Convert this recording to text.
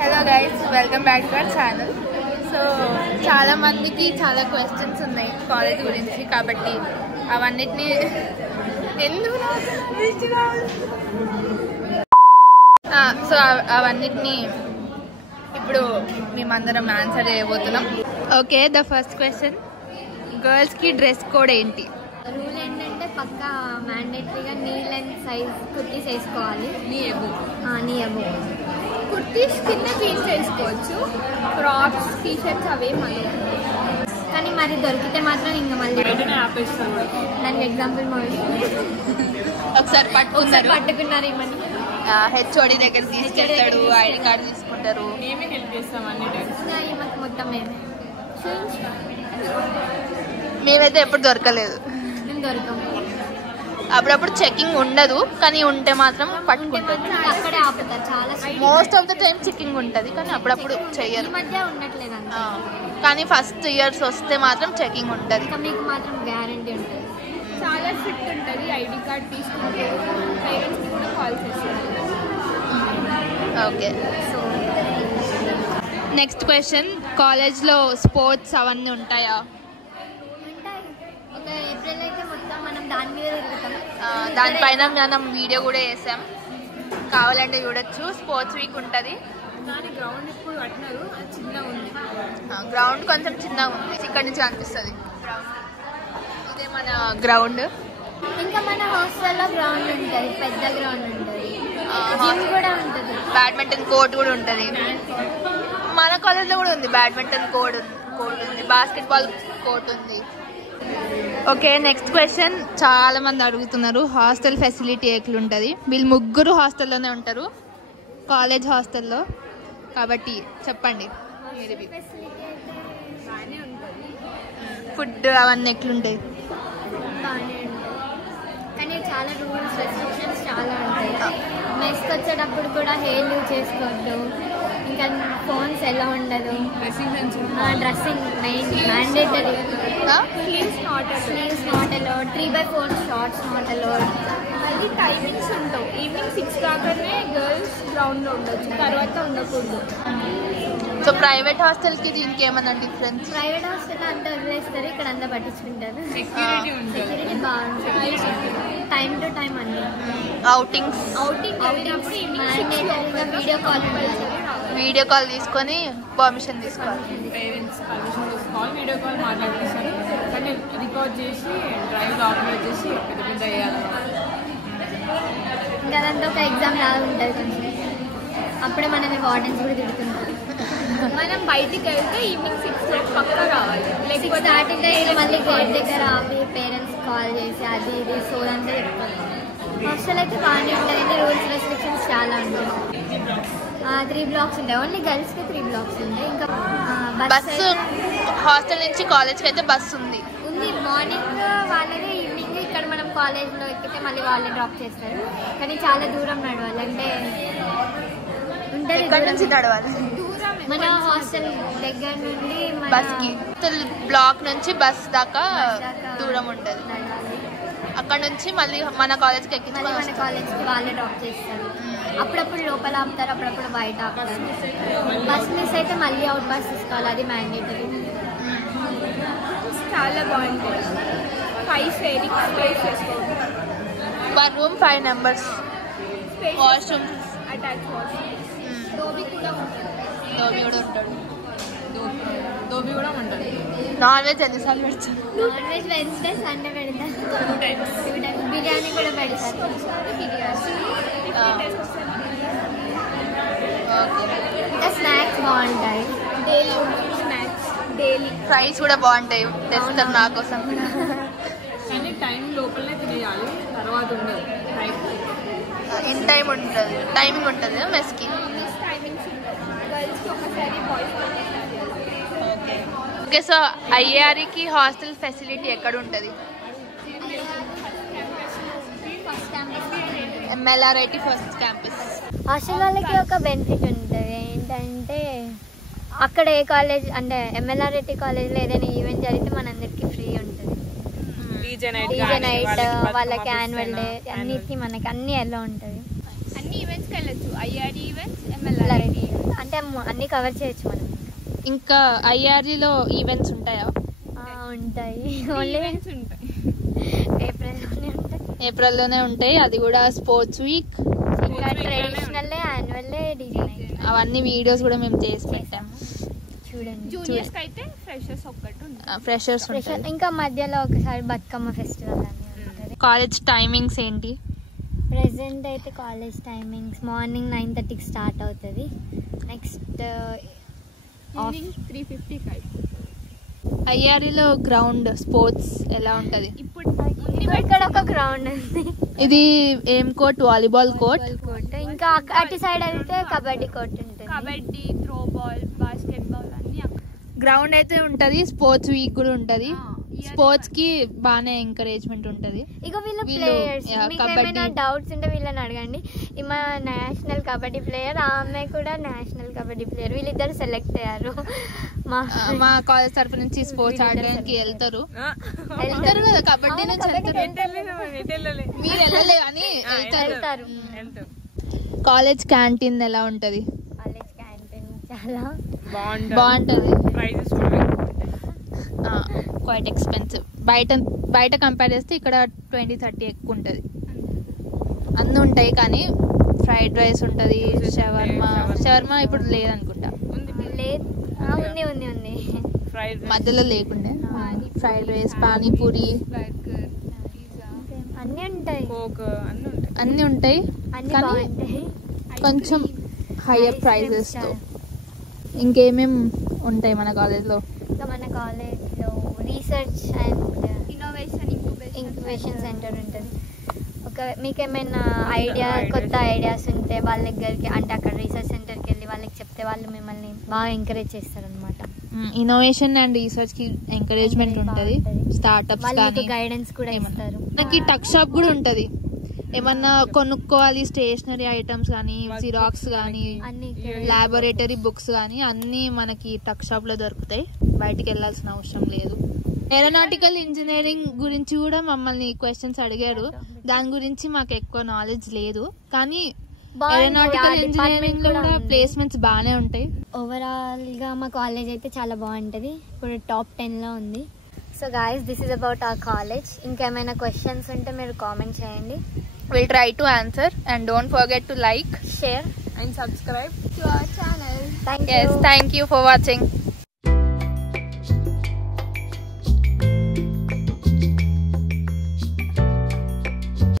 Hello guys, welcome back to our channel. So చాలా మందికి చాలా క్వశ్చన్స్ ఉన్నాయి కాలేజ్ గురించి, కాబట్టి అవన్నిటిని అవన్నిటిని ఇప్పుడు మేమందరం ఆన్సర్ చేయబోతున్నాం. ఓకే, ద ఫస్ట్ క్వశ్చన్, గర్ల్స్కి డ్రెస్ కోడ్ ఏంటి? రూల్ ఏంటంటే పక్కా మ్యాండేటరీగా నీ లెంత్ సైజ్ కుర్తీస్ వేసుకోవాలి. నీ అబో కుర్తీస్ కింద జీన్స్ వేసుకోవచ్చు, ఫ్రాక్స్, టీ షర్ట్స్ అవే మళ్ళీ. కానీ మరి దొరికితే మాత్రం ఇంకా మళ్ళీ దానికి ఎగ్జాంపుల్ ఒకసారి పట్టుకున్నారు ఇవన్నీ. హెచ్ఓడి దగ్గర తీసుకెళ్తాడు, ఐడి కార్డు తీసుకుంటారు. మొత్తం మేమైతే ఎప్పుడు దొరకలేదు. మేము దొరకము. అప్పుడప్పుడు చెకింగ్ ఉండదు, కానీ ఉంటే మాత్రం పట్టుకుంటారు. అక్కడే ఆపుతారు. చాలా most of the time checking ఉంటుంది, కానీ అప్పుడప్పుడు చెయ్యరు. మధ్య ఉండట్లేదు అంత. కానీ ఫస్ట్ ఇయర్స్ వస్తే మాత్రం చెకింగ్ ఉంటుంది. మీకు మాత్రం గ్యారంటీ ఉంటుంది. చాలా స్ట్రిక్ట్ ఉంటుంది. ఐడి కార్డ్ తీసుకుంటే పేరెంట్స్ కూడా కాల్ చేస్తారు. ఓకే, సో నెక్స్ట్ క్వశ్చన్, కాలేజ్లో స్పోర్ట్స్ అవన్నీ ఉంటాయా? ఒక ఏప్రిల్ అయితే మొత్తం మనం దాని మీద తిరుగుతాం. దానిపైన మనం వీడియో కూడా వేసాం, కావాలంటే చూడొచ్చు. స్పోర్ట్స్ వీక్ ఉంటుంది. గ్రౌండ్ ఇప్పుడు కట్టినారు, చిన్నగా ఉంది. గ్రౌండ్ కొంచెం చిన్నగా ఉంది, ఇక్కడ నుంచి అనిపిస్తుంది. ఇదే మన గ్రౌండ్. ఇంకా మన హాస్టల్లో గ్రౌండ్ ఉంటుంది, పెద్ద గ్రౌండ్ ఉంటుంది, జిమ్ కూడా ఉంటుంది, బ్యాడ్మింటన్ కోర్ట్ కూడా ఉంటుంది. మన కాలేజ్లో కూడా ఉంది బ్యాడ్మింటన్ కోర్ట్ ఉంది, బాస్కెట్బాల్ కోర్ట్ ఉంది. ఓకే, నెక్స్ట్ క్వశ్చన్, చాలా మంది అడుగుతున్నారు హాస్టల్ ఫెసిలిటీ ఎట్లుంటుంది? వీళ్ళు ముగ్గురు హాస్టల్లోనే ఉంటారు, కాలేజ్ హాస్టల్లో, కాబట్టి చెప్పండి. ఫుడ్ అవన్నీ ఎట్లుంటాయి? బాగానే ఉంటుంది, కానీ చాలా రూల్స్ రెస్ట్రిక్షన్స్ చాలా ఉంటాయి. మెస్కి వచ్చేటప్పుడు కూడా హెయిర్ లీవ్ చేసుకోవద్దు, ఇంకా ఫోన్స్ ఎలా ఉండదు, dressing mandatory, sleeves not allowed, 3/4 shorts not allowed. మళ్ళీ టైమింగ్స్ ఉంటావు. ఈవినింగ్ 6 దాకానే గర్ల్స్ గ్రౌండ్లో ఉండొచ్చు, తర్వాత ఉండకూడదు. సో ప్రైవేట్ హాస్టల్కి దీనికి ఏమన్నా డిఫరెన్స్? ప్రైవేట్ హాస్టల్లో అంతా వదిలేస్తారు, ఇక్కడ అంతా పట్టించుకుంటారు. సెక్యూరిటీ బాగుంటుంది, టైం టు టైం అండి. ఔటింగ్స్ వీడియో కాల్ తీసుకొని పర్మిషన్ తీసుకోవాలి. పేరెంట్స్ పర్మిషన్ తీసుకోవాలి, వీడియో కాల్ మాట్లాడిస్తారు, కానీ రికార్డ్ చేసి డ్రైవ్ ఆపరేట్ చేసి పెద్ద పెద్ద వేయాలి. ఇంకా అదంతా ఒక ఎగ్జామ్ లాగా ఉంటుంది కొంచెం. అప్పుడే మనల్ని వార్డెన్స్ కూడా తిడుతుంటారు. మనం బయటికి వెళ్తే ఈవినింగ్ 6 పక్కా రావాలి. లేకపోతే స్టార్ట్ అయితే మళ్ళీ గేట్ దగ్గర ఆపి పేరెంట్స్ కాల్ చేసి అది ఇది సోదంతా చెప్తారు. హాస్టల్ అయితే బాగానే ఉంటుంది, రూల్స్ రెస్ట్రిక్షన్స్ చాలా ఉంటాయి. 3 బ్లాక్స్ ఉంటాయి, ఓన్లీ గర్ల్స్కి 3 బ్లాక్స్ ఉంటాయి. ఇంకా బస్సు హాస్టల్ నుంచి కాలేజ్కి అయితే బస్సు ఉంది. మార్నింగ్ వాళ్ళనే, ఈవినింగ్ ఇక్కడ మనం కాలేజ్లో ఎక్కితే మళ్ళీ వాళ్ళే డ్రాప్ చేస్తారు. కానీ చాలా దూరం నడవాలి, అంటే నుంచి నడవాలి. మన హాస్టల్ దగ్గర నుండి బస్కి బ్లాక్ నుంచి బస్ దాకా దూరం ఉంటుంది. అక్కడ నుంచి మళ్ళీ మన కాలేజ్కి ఎక్కించుకొని మన కాలేజ్కి వాళ్ళే డ్రాప్ చేస్తారు. అప్పుడప్పుడు లోపల ఆపుతారు, అప్పుడప్పుడు బయట ఆపుతారు. బస్ మిస్ అయితే మళ్ళీ అవుట్ బస్ తీసుకోవాలి, అది మ్యాండేటరీ. చాలా బాగుంటుంది. 5 షేరింగ్ స్పేస్ చేసుకోవాలి. Per room 5 members. Washroom attach washroom. Dobby కూడా ఉంటుంది. దోబి కూడా ఉంటుంది. నాన్ వెజ్ ఎన్నిసార్లు పెడతారు? నాన్ వెజ్ వెన్స్డే సండే పెడతారు, 2 times. బిర్యానీ కూడా పెడతారు. ఇంకా స్నాక్స్ బాగుంటాయి, డైలీ స్నాక్స్, డైలీ ఫ్రైస్ కూడా బాగుంటాయి, తెస్తారు నా కోసం. కానీ టైం లోపలనే తినేయాలి, తర్వాత ఉండదు. ఇన్ టైం ఉంటుంది, టైమింగ్ ఉంటుంది మెస్కి. ఓకే, సో ఐఆర్ఈకి హాస్టల్ ఫెసిలిటీ ఎక్కడ ఉంటుంది? MLRIT first campus. హాస్టల్ వాళ్ళకి ఒక బెనిఫిట్ ఉంటుంది, ఏంటంటే అక్కడ ఏ కాలేజ్ అంటే MLRIT కాలేజ్లో ఏదైనా ఈవెంట్ జరిగితే మనందరికి ఫ్రీ ఉంటుంది. డీజే నైట్, వాళ్ళకి యాన్యువల్ డే, అన్నిటికీ మనకి అన్ని ఎలా ఉంటుంది. అన్ని ఈవెంట్స్కి వెళ్ళచ్చు. IRE events, MLRIT. అంటే అన్ని కవర్ చేయొచ్చు మనం. ఇంకా ఐఆర్జీలో ఈవెంట్స్ ఉంటాయా? ఉంటాయి, ఓన్లీ ఉంటాయి. ఏప్రిల్లోనే ఉంటాయి. అది కూడా స్పోర్ట్స్ వీక్, ఇంకా ట్రెడిషనల్, యాన్యువల్, డీజే నైట్, అవన్నీ వీడియోస్ కూడా మేము చేసి పెట్టాము. చూడండి. జూనియర్స్ అయితే ఫ్రెషర్స్ ఒక్కటి ఉంటుంది. ఫ్రెషర్స్ ఉంటాయి. ఇంకా మధ్యలో ఒకసారి బతుకమ్మ ఫెస్టివల్ అని ఉంటుంది. కాలేజ్ టైమింగ్స్ ఏంటి? ప్రెసెంట్ అయితే కాలేజ్ టైమింగ్స్ మార్నింగ్ 9:30కి స్టార్ట్ అవుతుంది. నెక్స్ట్ 3:50కి అయిపోతుంది. ఐఆర్ఈలో గ్రౌండ్ స్పోర్ట్స్ ఎలా ఉంటది? ఇప్పుడు ఇక్కడ ఒక గ్రౌండ్ ఉంది. ఇది ఏం కోర్ట్? Volleyball court. ఇంకా అటు సైడ్ అయితే కబడ్డీ కోర్ట్ ఉంటుంది. Kabaddi, throw ball, basket ball అన్ని గ్రౌండ్ అయితే ఉంటది. స్పోర్ట్స్ వీక్ కూడా ఉంటది. స్పోర్ట్స్ కి బాగానే ఎంకరేజ్మెంట్ ఉంటది. ఇక వీళ్ళు ప్లేయర్స్, మీకు ఏమైనా కబడ్డీ డౌట్స్ ఉంటే వీళ్ళని అడగండి. ఈమె నేషనల్ కబడ్డీ ప్లేయర్, ఆమె కూడా నేషనల్ కబడ్డీ ప్లేయర్. వీళ్ళిద్దరు సెలెక్ట్ అయ్యారు. మా కాలేజ్ తరఫు నుంచి స్పోర్ట్స్ ఆడడానికి వెళ్తారు కదా. కబడ్డీ నుంచి మీరు వెళ్ళలేదు అని వెళ్తారు. కాలేజ్ క్యాంటీన్ ఎలా ఉంటది? కాలేజ్ క్యాంటీన్ చాలా బాగుంటది. Prices quite expensive. బయట కంపేర్ చేస్తే ఇక్కడ 20-30 ఎక్కువ ఉంటుంది. అన్నీ ఉంటాయి కానీ ఫ్రైడ్ రైస్ ఉంటుంది, షవర్మా ఇప్పుడు లేదనుకుంటా. లేదు, ఉంది మధ్యలో లేకుండే. ఫ్రైడ్ రైస్, పానీపూరి అన్నీ ఉంటాయి. అన్నీ ఉంటాయి అన్ని కానీ బాగుంటాయి. కొంచెం హయ్యర్ ప్రైజెస్ తో. ఇంకేమేం ఉంటాయి మన కాలేజ్లో? ఇంకా మన కాలేజ్లో రీసెర్చ్ అండ్ ఇంక్యుబేషన్ సెంటర్ ఉంటుంది. మీకు ఏమైనా కొత్త ఐడియాస్ ఉంటే వాళ్ళ దగ్గరికి, అంటే అక్కడ రీసెర్చ్ సెంటర్కి వెళ్ళి వాళ్ళకి చెప్తే వాళ్ళు మిమ్మల్ని బాగా ఎంకరేజ్ చేస్తారనమాట. ఇన్నోవేషన్ అండ్ రీసెర్చ్ కి ఎంకరేజ్మెంట్ ఉంటుంది. స్టార్ట్అప్స్ కానీ గైడెన్స్ కూడా ఇస్తారు. మనకి టక్ షాప్ కూడా ఉంటుంది. ఏమన్నా కొనుక్కోవాలి, స్టేషనరీ ఐటమ్స్ కానీ, జిరాక్స్ కానీ, లాబొరేటరీ బుక్స్ కానీ అన్నీ మనకి టక్ షాప్ లో దొరుకుతాయి. బయటికి వెళ్ళాల్సిన అవసరం లేదు. ఏరోనాటికల్ ఇంజనీరింగ్ గురించి కూడా మమ్మల్ని క్వశ్చన్స్ అడిగారు. దాని గురించి మాకు ఎక్కువ నాలెడ్జ్ లేదు కానీ ఏరోనాటికల్ ఇంజనీరింగ్ లో కూడా ప్లేస్మెంట్స్ బాగానే ఉంటాయి. ఓవరాల్ గా మా కాలేజ్ అయితే చాలా బాగుంటది. ఇప్పుడు టాప్ 10 లో ఉంది. So guys, this is about our college. ఇంకేమైనా క్వశ్చన్స్ ఉంటే మీరు కామెంట్ చేయండి. We'll try to answer and don't forget to like, share and subscribe to our channel. Thank you for watching.